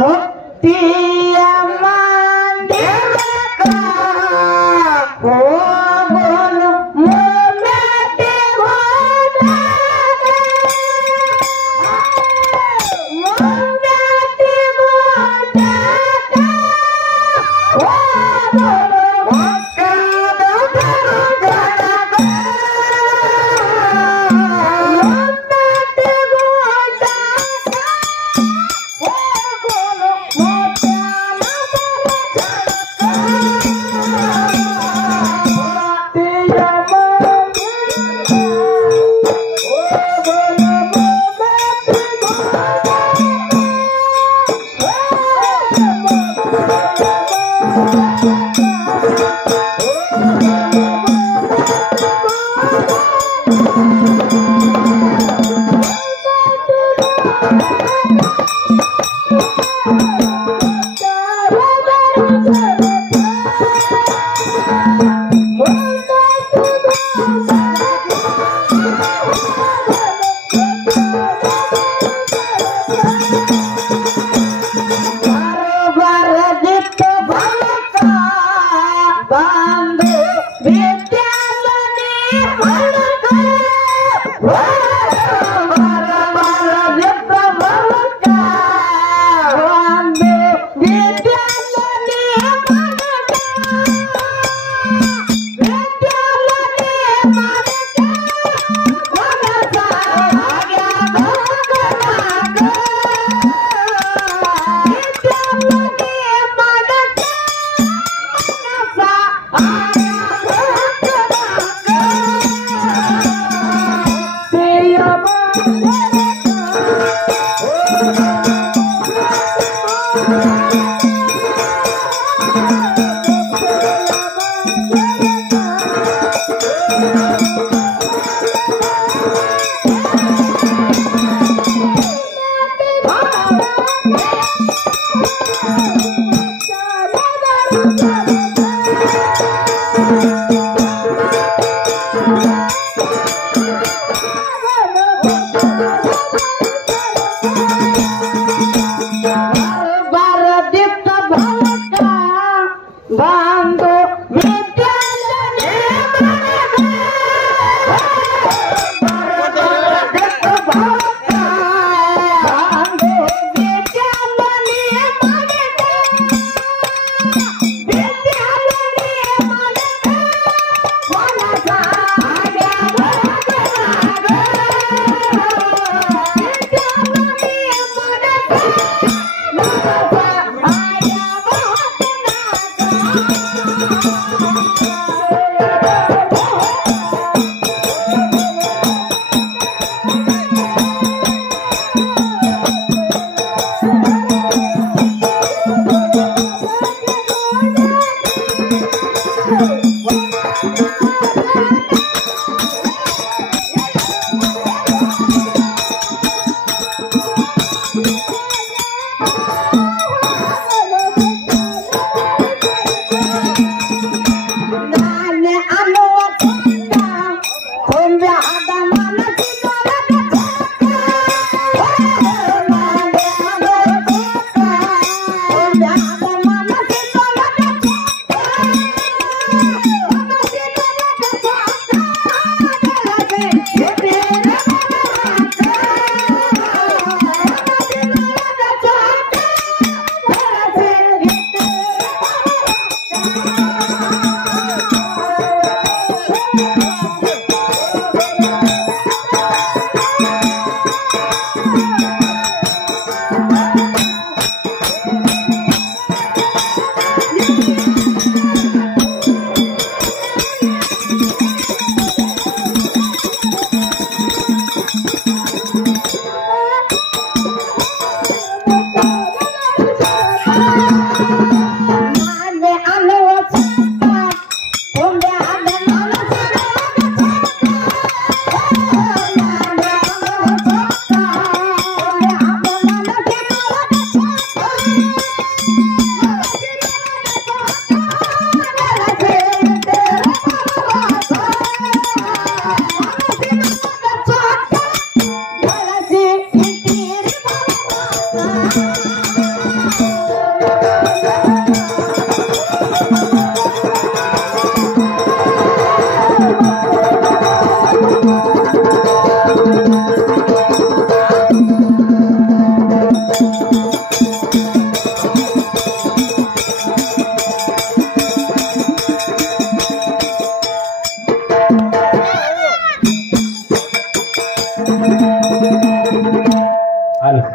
ಮುಕ್ತಿಯ ಮಂದಿರಕ್ಕ ಹೋಗೋನು ಮುನ್ನಡೆ ಹೋದಾಗ ಮುನ್ನಡೆ ಹೋದಾಗ ಹೋಗೋನು ಮಕ್ಕಳ ದರ್ಶನಕ್ಕ ಮುನ್ನಡೆ ಹೋದಾಗ ಹೋಗೋನು ಮಕ್ಕಳ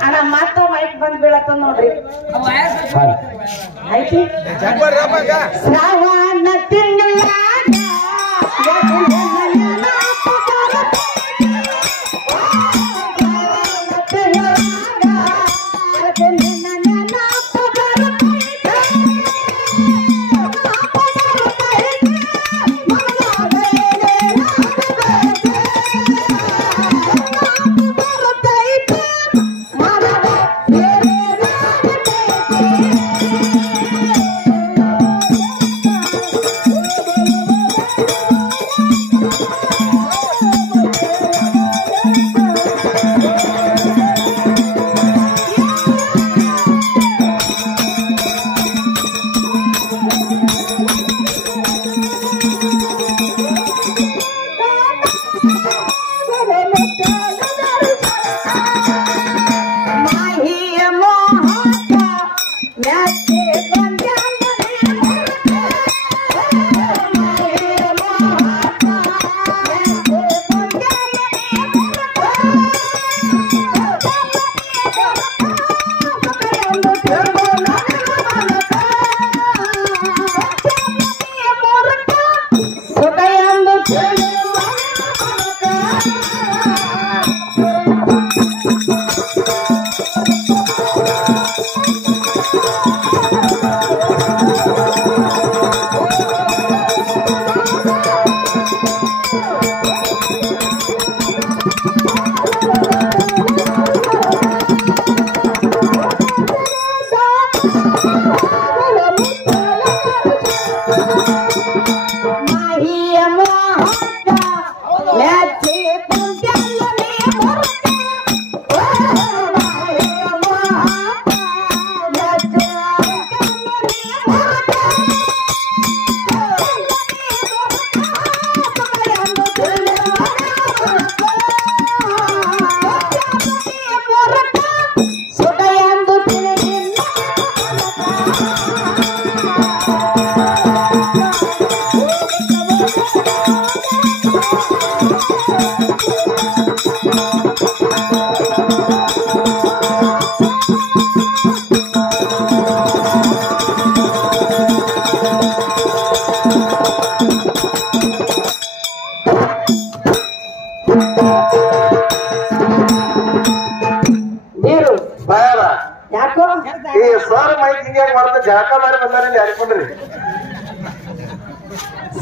ಅಣ್ಣ ಮತ್ತ ವೈಟ್ ಬಂದ್ ಬೀಳತ್ತ ನೋಡ್ರಿ ಐತಿ ಶ್ರಾವಣ ತಿಂಗಳಾಗ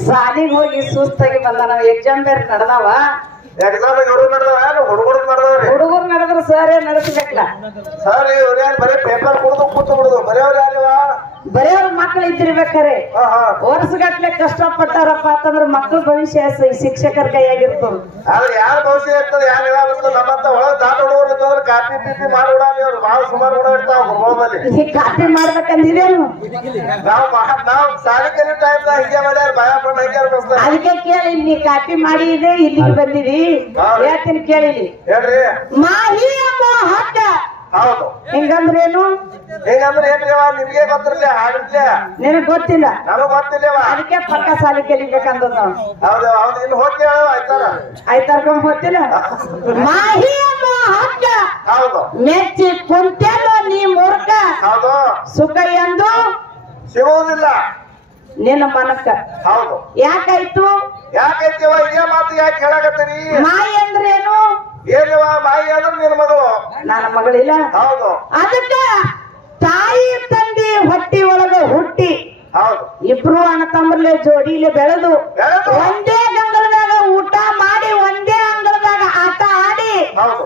ಸಾಲಿಗೆ ಹೋಗಿ ಸುಸ್ತಾಗಿ ಬಂದ ನಾವ್ ಎಕ್ಸಾಮ್ ಬೇರೆ ನಡೆದಾವ ಎಕ್ಸಾಮ್ ಇವರು ನಡೆದವ ಹುಡುಗರು ನಡೆದವ್ರಿ ಹುಡುಗರು ನಡೆದ್ರ ಸರ್ ನಡೆಸಬೇಕಲ್ಲ ಸರ್ ಇವ್ರ ಬರೀ ಪೇಪರ್ ಕುಡ್ದು ಕೂತು ಬಿಡುದು ಬರೆಯವ್ರು ಯಾರಿವ ಬರೆಯವ್ರ ಮಕ್ಳು ಇದ್ದಿರ್ಬೇಕಾರೆ ವರ್ಷಗಟ್ಲೆ ಕಷ್ಟಪಟ್ಟಾರಪ್ಪ ಅಂತಂದ್ರ ಮಕ್ಳ ಭವಿಷ್ಯ ಶಿಕ್ಷಕರ ಕೈಯಾಗಿರ್ತದ ಆದ್ರೆ ಯಾರ ಭವಿಷ್ಯ ಇರ್ತದೆ ಯಾರು ಹೇಳಾಗುತ್ತೆ ನಮ್ಮಂತ ಒಳಗ್ ದಾಟ ಹುಡುಗರು ಇರ್ತಂದ್ರೆ ಕಾಪಿ ಪೀಪಿ ಮಾಡಿ ಬಿಡಾಲಿ ಅವ್ರು ಬಹಳ ಸುಮಾರು ಹುಡುಗ ಇರ್ತಾವ ಹೊಲದಲ್ಲಿ ಈ ಕಾಪಿ ಮಾಡ್ಬೇಕಂದಿದೇನು ನಾವ್ ಸಾಲಿ ಕಲಿ ಟೈಮ್ ಹಿಂಗೆ ಮಾಡ್ಯಾರ ಭಯ ಪಣ್ಣ ಹಿಂಗ್ಯಾರ ಬಸ್ತಾರ ಅದಕ್ಕೆ ಕೇಳಿ ನೀ ಕಾಪಿ ಮಾಡಿದೆ ಇಲ್ಲಿಗೆ ಬಂದಿರಿ ಹೇಳ್ತೀನಿ ಕೇಳಿಲಿ ಹೇಳ್ರಿ ಮಾಹಿ ಅನ್ನೋ ಹಕ್ಕ ಹೌದು ಹಿಂಗಂದ್ರೇನು ಹಿಂಗಂದ್ರೆ ಏನ್ರಿವ ನಿಮ್ಗೆ ಗೊತ್ತಿರ್ಲಿ ಹಾಡಿರ್ಲಿ ನಿನಗ್ ಗೊತ್ತಿಲ್ಲ ನಮಗ್ ಗೊತ್ತಿಲ್ಲವ ಅದಕ್ಕೆ ಪಕ್ಕ ಸಾಲಿ ಕಲಿಬೇಕಂದ ನಾವು ಹೌದು ಹೌದು ಇನ್ನು ಹೋಗಿ ಆಯ್ತಾರ ಆಯ್ತಾರ್ಕೊಂಡ್ ಗೊತ್ತಿಲ್ಲ ಮಾಹಿ ಅನ್ನೋ ಹಕ್ಕ ಹೌದು ಮೆಚ್ಚಿ ಕುಂತೆಲ್ಲೋ ನೀ ಮೂರ್ಖ ಹೌದು ಸುಖ ಎಂದು ಸಿಗುವುದಿಲ್ಲ ನಿನ್ನ ಮನಕ್ಕ ಹೌದು ಯಾಕಾಯ್ತು ಯಾಕೈತಿವ ಇದೇ ಮಾತು ಯಾಕೆ ಹೇಳಾಕತ್ತೀರಿ ಮಾಯಿ ಅಂದ್ರೇನು ಏನಿವ ಮಾಯಿ ಅಂದ್ರೆ ನಿನ್ ಮಗಳು ನನ್ನ ಮಗಳಿಲ್ಲ ಹೌದು ಅದಕ್ಕ ತಾಯಿ ತಂದೆ ಹೊಟ್ಟಿ ಒಳಗ ಹುಟ್ಟಿ ಹೌದು ಇಬ್ರು ಅಣ್ಣ ತಮ್ಮರ್ಲೆ ಜೋಡಿಲೆ ಬೆಳೆದು ಬೆಳೆದು ಒಂದೇ ಗಂಗಳದಾಗ ಊಟ ಮಾಡಿ ಒಂದೇ ಅಂಗಳದಾಗ ಆಟ ಆಡಿ ಹೌದು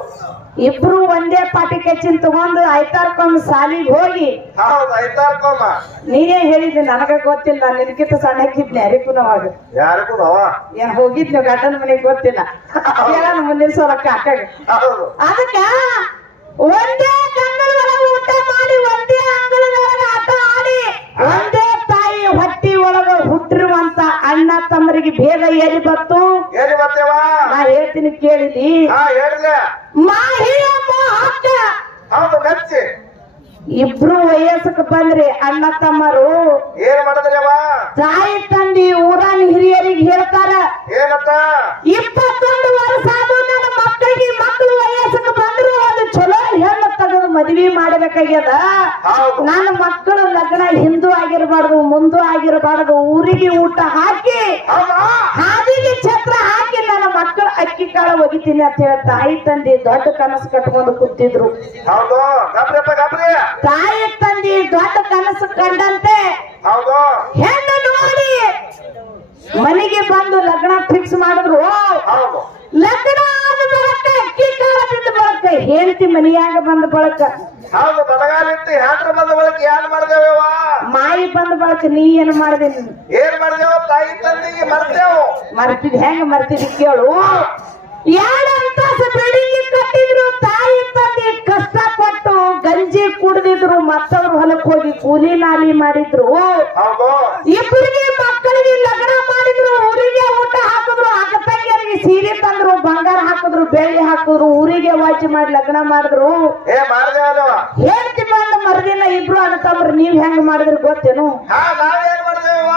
ಇಬ್ರು ಒಂದೇ ಪಾಟಿ ಕೆಚ್ಚಿನ ತಗೊಂಡು ಆಯ್ತಾರ್ಕೊಂಡ್ ಸಾಲಿಗೆ ಹೋಗಿ ಹೌದು ಆಯ್ತಾರ್ಕೊಮ್ಮ ನೀನೇ ಹೇಳಿದ್ದೆ ನನಗ ಗೊತ್ತಿಲ್ಲ ನಾನು ನಿನ್ಕಿಂತ ಸಣ್ಣಕ್ಕಿದ್ನೆ ಅರಿಪುನವಾಗ ಯಾರಿಗೂ ನೋವ ಏನ್ ಹೋಗಿದ್ನು ಗಂಡನ ಮನೆಗೆ ಗೊತ್ತಿಲ್ಲ ಹೇಳೋಣ ಮುಂದಿನ ಸಲ ಕಾಕಾಗ ಹೌದು ಅದಕ್ಕ ಒಂದೇ ಗಂಗಳದಾಗ ಊಟ ಮಾಡಿ ಒಂದೇ ಅಂಗಳ ಇಬ್ಬರಿಗೆ ಭೇದ ಎಲ್ಲಿ ಬತ್ತು ಏನ್ ಬರ್ತೇವ ನಾ ಹೇಳ್ತೀನಿ ಕೇಳಿದಿ ಹಾ ಹೇಳ್ದೆ ಮಾಹಿಯ ಮೋಹಕ್ಕ ಹೌದು ಮೆಚ್ಚಿ ಇಬ್ರು ವಯಸ್ಸಕ್ಕೆ ಬಂದ್ರಿ ಅಣ್ಣ ತಮ್ಮರು ಏನ್ ಮಾಡಿದ್ರವ ತಾಯಿ ತಂದಿ ಊರನ್ ಹಿರಿಯರಿಗೆ ಹೇಳ್ತಾರ ಏನಂತ 21 ವರ್ಷ ಆದ್ರೂ ನನ್ನ ಮಕ್ಕಳಿಗೆ ಮಕ್ಕಳು ವಯಸ್ಸಕ್ಕೆ ಬಂದ್ರು ಒಂದು ಚಲೋ ಹೆಣ್ಣು ತೆಗೆದು ಮದ್ವಿ ಮಾಡಬೇಕಾಗ್ಯದ ಹೌದು ನನ್ನ ಮಕ್ಕಳ ಲಗ್ನ ಹಿಂದೂ ಆಗಿರಬಾರ್ದು ಮುಂದೂ ಆಗಿರಬಾರ್ದು ಊರಿಗೆ ಊಟ ಹಾಕಿ ಹೌದಾ ಹಾದಿಗೆ ಛತ್ರ ಹಾಕಿ ನನ್ನ ಮಕ್ಕಳ ಅಕ್ಕಿ ಕಾಳ ಒಗಿತೀನಿ ಅಂತ ಹೇಳಿ ತಾಯಿ ತಂದಿ ದೊಡ್ಡ ಕನಸು ಕಟ್ಕೊಂಡು ಕೂತಿದ್ರು ಹೌದು ಗಬ್ರಿಯಪ್ಪ ಗಬ್ರಿ ತಾಯಿ ತಂದಿ ದೊಡ್ಡ ಕನಸು ಕಂಡಂತೆ ಹೌದು ಹೆಣ್ಣು ನೋಡಿ ಮನೆಗೆ ಬಂದು ಲಗ್ನ ಫಿಕ್ಸ್ ಮಾಡಿದ್ರು ಹೌದು ಲಗ್ನ ಆದ ಬಳಕ ಅಕ್ಕಿ ಕಾಳ ಬಿದ್ದ ಬಳಕ ಹೆಂಡತಿ ಮನೆಯಾಗ ಬಂದ ಬಳಕ ಹೌದು ಬಲಗಾಲಿಟ್ಟು ಹ್ಯಾಂಡ್ರ ಬಂದ ಬಳಿಕ ಏನ್ ಮಾಡಿದೇವ ಮಾಯಿ ಬಂದ ಬಳಕ ನೀ ಏನ್ ಮಾಡಿದೆ ಏನ್ ಮಾಡಿದೇವ ತಾಯಿ ತಂದಿಗೆ ಮರ್ತೇವು ಮರ್ತಿದ್ ಹೆಂಗ ಮರ್ತಿದ್ ಕೇಳು 2 ಅಂತಾಸ ಬಿಲ್ಡಿಂಗ್ ಕಟ್ಟಿದ್ರು ತಾಯಿ ತಂದೆ ಕಷ್ಟಪಟ್ಟು ಗಂಜಿ ಕುಡಿದಿದ್ರು ಮತ್ತವ್ರು ಹೊಲಕ್ಕೆ ಹೋಗಿ ಕೂಲಿ ನಾಲಿ ಮಾಡಿದ್ರು ಹೌದು ಇಬ್ಬರಿಗೆ ಮಕ್ಕಳಿಗೆ ಲಗ್ನ ಮಾಡಿದ್ರು ಊರಿಗೆ ಊಟ ಹಾಕಿದ್ರು ಅಕ್ಕ ತಂಗಿಯರಿಗೆ ಸೀರೆ ತಂದ್ರು ಬಂಗಾರ ಹಾಕಿದ್ರು ಬೆಳ್ಳಿ ಹಾಕಿದ್ರು ಊರಿಗೆ ವಾಚ್ ಮಾಡಿ ಲಗ್ನ ಮಾಡಿದ್ರು ಏ ಮಾಡಿದೇವ ಹೇಳ್ತಿ ಬಂದ ಮರದಿನ ಇಬ್ರು ಅಣ್ಣ ತಮ್ರು ನೀವ್ ಹೆಂಗ್ ಮಾಡಿದ್ರು ಗೊತ್ತೇನು ಹಾ ನಾವೇನ್ ಮಾಡಿದೇವ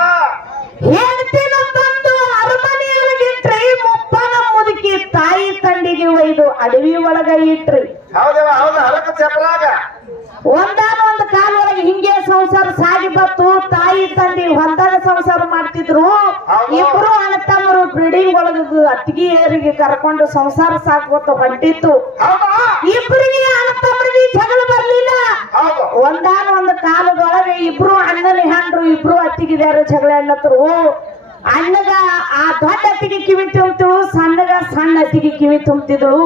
ಹೇಳ್ತಿನ ತಂದು ಅರಮನೆಯೊಳಗೆ ಇಟ್ರಿ ಮುಪ್ಪನ ಮುದುಕಿ ತಾಯಿ ತಂಡಿಗೆ ಒಯ್ದು ಅಡವಿ ಒಳಗ ಇಟ್ರಿ ಹೌದೇವ ಹೌದು ಹಲಕ ಚಪ್ರಾಗ ಒಂದಾನೊಂದು ಕಾಲೊಳಗೆ ಹಿಂಗೆ ಸಂಸಾರ ಸಾಗಿ ಬತ್ತು ತಾಯಿ ತಂದಿ ಹೊಂದಾಗ ಸಂಸಾರ ಮಾಡ್ತಿದ್ರು ಇಬ್ರು ಅಣ್ಣ ತಮ್ಮರು ಬಿಲ್ಡಿಂಗ್ ಒಳಗ ಅತ್ತಿಗೆಯರಿಗೆ ಕರ್ಕೊಂಡು ಸಂಸಾರ ಸಾಕೋತ ಹೊಂಟಿತ್ತು ಹೌದಾ ಇಬ್ಬರಿಗೆ ಅಣ್ಣ ತಮ್ಮರಿಗೆ ಜಗಳ ಬರ್ಲಿಲ್ಲ ಹೌದು ಒಂದಾನೊಂದು ಕಾಲದೊಳಗೆ ಇಬ್ರು ಅಣ್ಣನ ಹೆಂಡ್ರು ಇಬ್ರು ಅತ್ತಿಗಿದಾರ ಜಗಳ ಎಣ್ಣತ್ರು ಅಣ್ಣಗ ಆ ದೊಡ್ಡ ಅತ್ತಿಗೆ ಕಿವಿ ತುಂಬ್ತಿಳು ಸಣ್ಣಗ ಸಣ್ಣ ಅತ್ತಿಗೆ ಕಿವಿ ತುಂಬ್ತಿದ್ರು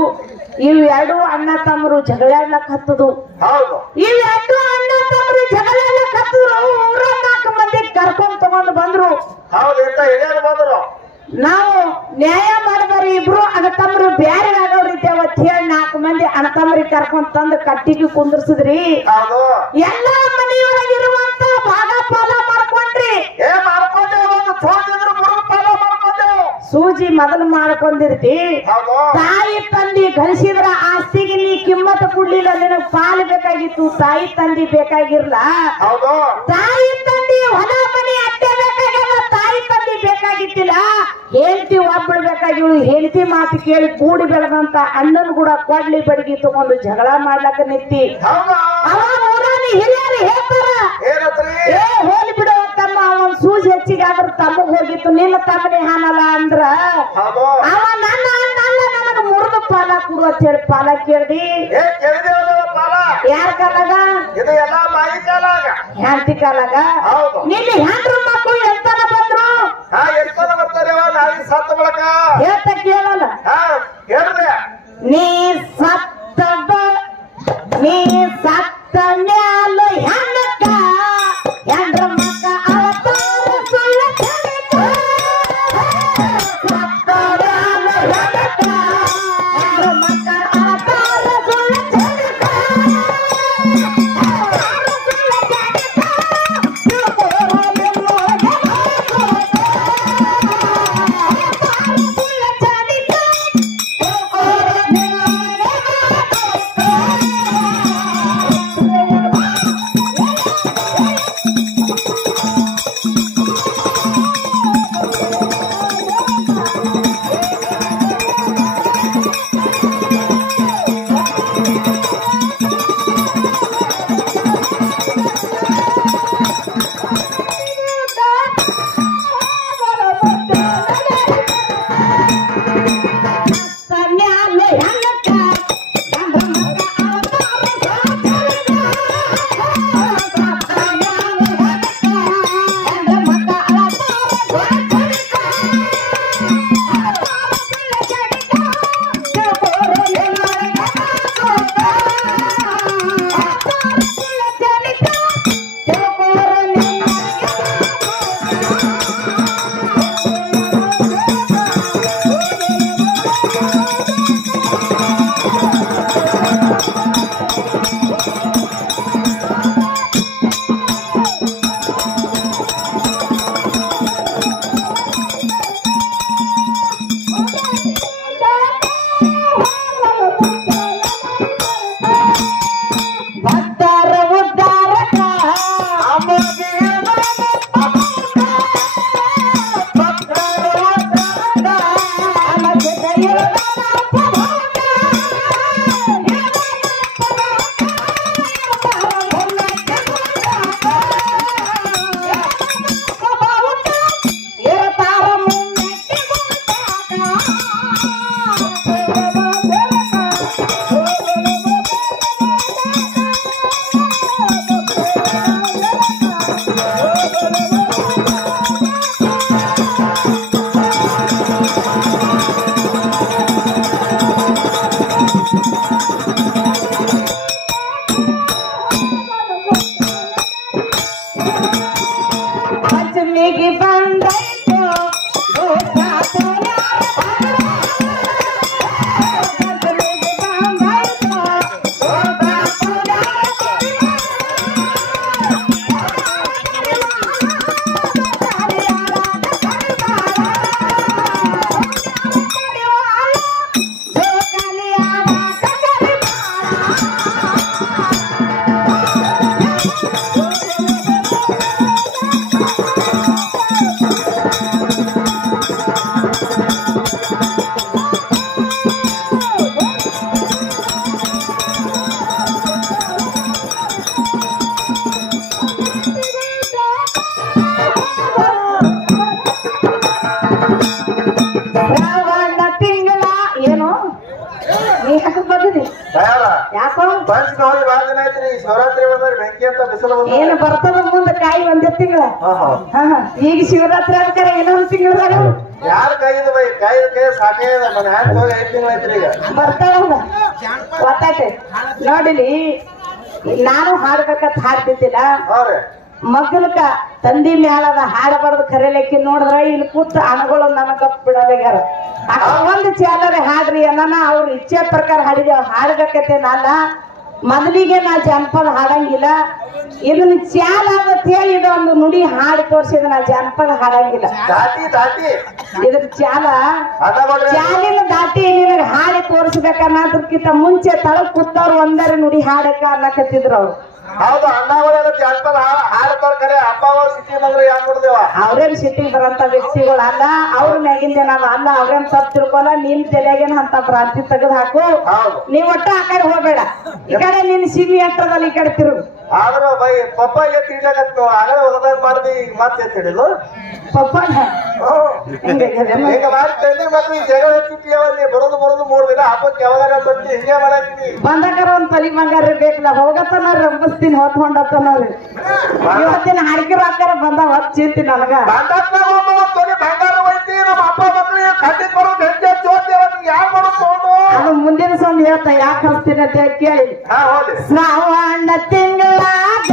ಇವೆರಡು ಅಣ್ಣ ತಮ್ಮರು ಜಗಳ ಎಣ್ಣಕ್ ಹತ್ತದು ಹೌದು ಇವೆರಡು ಅಣ್ಣ ತಮ್ಮರು ಜಗಳ ಎಣ್ಣಕ್ ಹತ್ತಿದ್ರು ಊರ 4 ಮಂದಿ ಕರ್ಕೊಂಡ್ ತಗೊಂಡ್ ಬಂದ್ರು ಹೌದು ಇಂತ ಹಿರಿಯರು ಬಂದ್ರು ನಾವು ನ್ಯಾಯ ಮಾಡಿದಾರೆ ಇಬ್ರು ಅಣ್ಣ ತಮ್ಮರು ಬ್ಯಾರೆ ಆಗೋರಿದ್ದೇವ ಹೇಳಿ 4 ಮಂದಿ ಅಣ್ಣ ತಮ್ಮರಿಗೆ ಕರ್ಕೊಂಡ್ ತಂದು ಕಟ್ಟಿಗೆ ಕುಂದ್ರಸಿದ್ರಿ ಹೌದು ಎಲ್ಲಾ ಮನೆಯೊಳಗಿರುವಂತ ಭಾಗ ಪಾಲ ಮಾಡ್ಕೊಂಡ್ರಿ ಏ ಮಾಡ್ಕೊಂಡೇವು ಒಂದು ಚೋದಿದ್ರು ಮುರುಗ ಪಾಲ ಮಾಡ್ಕೊಂಡೇವು ಸೂಜಿ ಮೊದಲು ಮಾಡ್ಕೊಂಡಿರ್ತಿ ಹೌದು ತಾಯಿ ತಂದಿ ಗಳಿಸಿದ್ರ ಆಸ್ತಿಗೆ ನೀ ಕಿಮ್ಮತ್ ಕೊಡ್ಲಿಲ್ಲ ನಿನಗ್ ಪಾಲು ಬೇಕಾಗಿತ್ತು ತಾಯಿ ತಂದಿ ಬೇಕಾಗಿರ್ಲ ಹೌದು ತಾಯಿ ತಂದಿ ಹೊಲ ಮನೆ ಅಟ್ಟೆ ಬೇಕಾಗಿಲ್ಲ ತಾಯಿ ತಂದಿ ಬೇಕಾಗಿತ್ತಿಲ್ಲ ಹೇಳ್ತಿ ಒಬ್ಬಳು ಬೇಕಾಗಿಳು ಹೇಳ್ತಿ ಮಾತು ಕೇಳಿ ಕೂಡಿ ಬೆಳೆದಂತ ಅಣ್ಣನ್ ಕೂಡ ಕೊಡ್ಲಿ ಬಡಗಿ ತಗೊಂಡು ಜಗಳ ಮಾಡ್ಲಕ್ಕ ನಿಂತಿ ಹೌದಾ ಅವಾಗ ಊರಾನಿ ಹಿರಿಯರು ಹೇಳ್ತಾರ ಏನತ್ರಿ ಏ ಹೋಲಿ ಬಿಡೋ ತಮ್ಮ ಅವನ್ ಸೂಜಿ ಹೆಚ್ಚಿಗೆ ಆದ್ರ ತಮ್ಮಗ್ ಹೋಗಿತ್ತು ನಿನ್ನ ತಮ್ಮನೆ ಹಾನಲ್ಲ ಅಂದ್ರ ಹೌದು ಅವ ನನ್ನ ಅಣ್ಣ ನನಗ ಮುರಿದು ಪಾಲ ಕೊಡು ಅಂತ ಹೇಳಿ ಪಾಲ ಕೇಳ್ದಿ ಏ ಕೇಳಿದೇವ ಪಾಲ ಯಾರ ಕಾಲಾಗ ಇದು ಎಲ್ಲಾ ಮಾಯಿ ಕಾಲಾಗ ಹೆಂಡತಿ ಕಾಲಾಗ ಹೌದು ನಿನ್ನ ಹೆಂಡ್ರ ಮಕ್ಕಳು ಎಂತನ ಬಂದ್ರು ಹಾ ಎಷ್ಟನ ಬರ್ತಾರೇವ ನಾವೀಗ ಸತ್ತ ಬಳಕ ಹೇಳ್ತ ಕೇಳಲ್ಲ ಹಾ ಹೇಳ್ರಿ ನೀ ಸತ್ತದ ನೀ ಸತ್ತ ಮ್ಯಾಲ ಹೆಣ್ಣಕ್ಕ ಹೆಂಡ್ರ ಮಕ್ಕ ಅವತಾರ ಸುಳ್ಳ ತನಕ ಸತ್ತ ಮ್ಯಾಲ ಹೆಣ್ಣಕ್ಕ ಹೆಂಡ್ರ ಮಕ್ಕ ಅವತಾರ ಸುಳ್ಳ ತನಕ ಸುಳ್ಳ ದಿನ ಐತ್ರಿ ಶಿವರಾತ್ರಿ ಬಂದ್ರೆ ಬೆಂಕಿ ಅಂತ ಬಿಸಿಲು ಬಂದ್ರೆ ಏನು ಬರ್ತದ ಮುಂದ ಕಾಯಿ ಒಂದೇ ತಿಂಗಳ ಈಗ ಶಿವರಾತ್ರಿ ಅದಕ್ಕಾರ ಇನ್ನೊಂದು ತಿಂಗಳ ಯಾರ ಕೈದು ಬೈ ಕಾಯ್ದ ಕೈ ಸಾಕೇ ನನ್ನ ಹ್ಯಾಂಡ್ ಹೋಗಿ 5 ತಿಂಗಳು ಐತ್ರಿ ಈಗ ಬರ್ತಾವ ಗೊತ್ತಾಯ್ತೆ ನೋಡಿಲಿ ನಾನು ಹಾಡ್ಬೇಕಂತ ಹಾಡ್ತಿದ್ದಿಲ್ಲ ಹೌದ್ರಿ ಮಗ್ಗಲ್ಕ ತಂದಿ ಮ್ಯಾಲದ ಹಾಡಬಾರ್ದು ಕರೆಯಲಿಕ್ಕೆ ನೋಡಿದ್ರ ಇಲ್ಲಿ ಕೂತ್ ಅಣಗಳು ನನಗ ಬಿಡೋದ್ಯಾರ ಒಂದು ಚಾಲರೆ ಹಾಡ್ರಿ ಅನ್ನನ ಅವ್ರ ಇಚ್ಛೆ ಪ್ರಕಾರ ಹಾಡಿದೇವ್ ಹಾಡ್ಬೇಕತೆ ನಾನ ಮೊದಲಿಗೆ ನಾ ಜಾನಪದ ಹಾಡಂಗಿಲ್ಲ ಇದನ್ನ ಚಾಲ ಅಂತ ಹೇಳಿ ಇದೊಂದು ನುಡಿ ಹಾಡಿ ತೋರ್ಸಿದ ನಾ ಜಾನಪದ ಹಾಡಂಗಿಲ್ಲ ದಾಟಿ ಇದ್ರ ಚಾಲ ಚಾಲಿನ ದಾಟಿ ನಿನಗೆ ಹಾಡಿ ತೋರಿಸ್ಬೇಕನ್ನೋದಕ್ಕಿಂತ ಮುಂಚೆ ತಳಗ್ ಕೂತವ್ರು ಒಂದರೆ ನುಡಿ ಹಾಡಕ ಅನ್ನಕತ್ತಿದ್ರು ಅವ್ರು ಹೌದು ಅಣ್ಣಗಳೆಲ್ಲ ಜಾನಪದ ಹಾಡ್ತಾರ ಕರೆ ಹಬ್ಬ ಸಿಟಿ ಬಂದ್ರೆ ಯಾಕೆ ನೋಡ್ದೇವ ಅವ್ರೇನ್ ಸಿಟ್ಟಿಗೆ ಬರಂತ ವ್ಯಕ್ತಿಗಳು ಅಲ್ಲ ಅವ್ರ ಮ್ಯಾಗಿಂದೇನಲ್ಲ ಅಲ್ಲ ಅವ್ರೇನ್ ತಪ್ಪು ತಿಳ್ಕೊಲ್ಲ ನಿನ್ ತಲೆಗೇನ ಅಂತ ಭ್ರಾಂತಿ ತೆಗೆದು ಹಾಕು ನೀವ್ ಒಟ್ಟ ಆ ಕಡೆ ಹೋಗ್ಬೇಡ ಈ ಕಡೆ ನಿನ್ ಸಿಮಿ ಹಟ್ಟದಲ್ಲಿ ಈ ಕಡೆ ತಿರುಗು ಆದ್ರೂ ಬೈ ಪಪ್ಪಾಗೆ ತಿಳ್ಲಾಕತ್ ಆಗಲೇ ಹೋದಾಗ ಮಾಡ್ದಿ ಈಗ ಮತ್ತೆ ತಿಳಿದು ಪಪ್ಪ ಈಗ ಮಾಡಿ ತಂದಿ ಮತ್ತೆ ಜಗಳ ಹೆಚ್ಚಿಟ್ಟಿಯವ ನೀ ಬರೋದು 3 ದಿನ ಹಬ್ಬಕ್ಕೆ ಯಾವಾಗ ಬರ್ತಿ ಹಿಂಗೆ ಮಾಡಾಕ್ತಿ ಬಂದಕರ ಒಂದ್ ತಲಿ ಬಂಗಾರ ಬೇಕಲ್ಲ ಹೋಗತ್ತನ ರಂಬಸ್ತೀನಿ ಹೊತ್ಕೊಂಡತ್ತನವ್ರಿ ಇವತ್ತಿನ ಹಾಡಿಕೆ ಹಾಕಾರ ಬಂದ ಹೊತ್ ಚಿಂತಿ ನನಗ ಬಂಗಾರ ಹೋಯ್ತಿ ನಮ್ಮ ಅಪ್ಪ ಮಕ್ಳಿಗೆ ಕಟ್ಟಿ ಬರೋದು ಹೆಜ್ಜೆ ಚೋತಿ ಯಾರು ಮಾಡೋದು ಅದು ಮುಂದಿನ ಸಂದ್ ಹೇಳ್ತಾ ಯಾಕೆ ಹಚ್ತೀನಿ ಅಂತ ಕೇಳಿ ಹಾ ಹೋಗಿ ಶ್ರಾವಣ ತಿಂಗಳಾಗ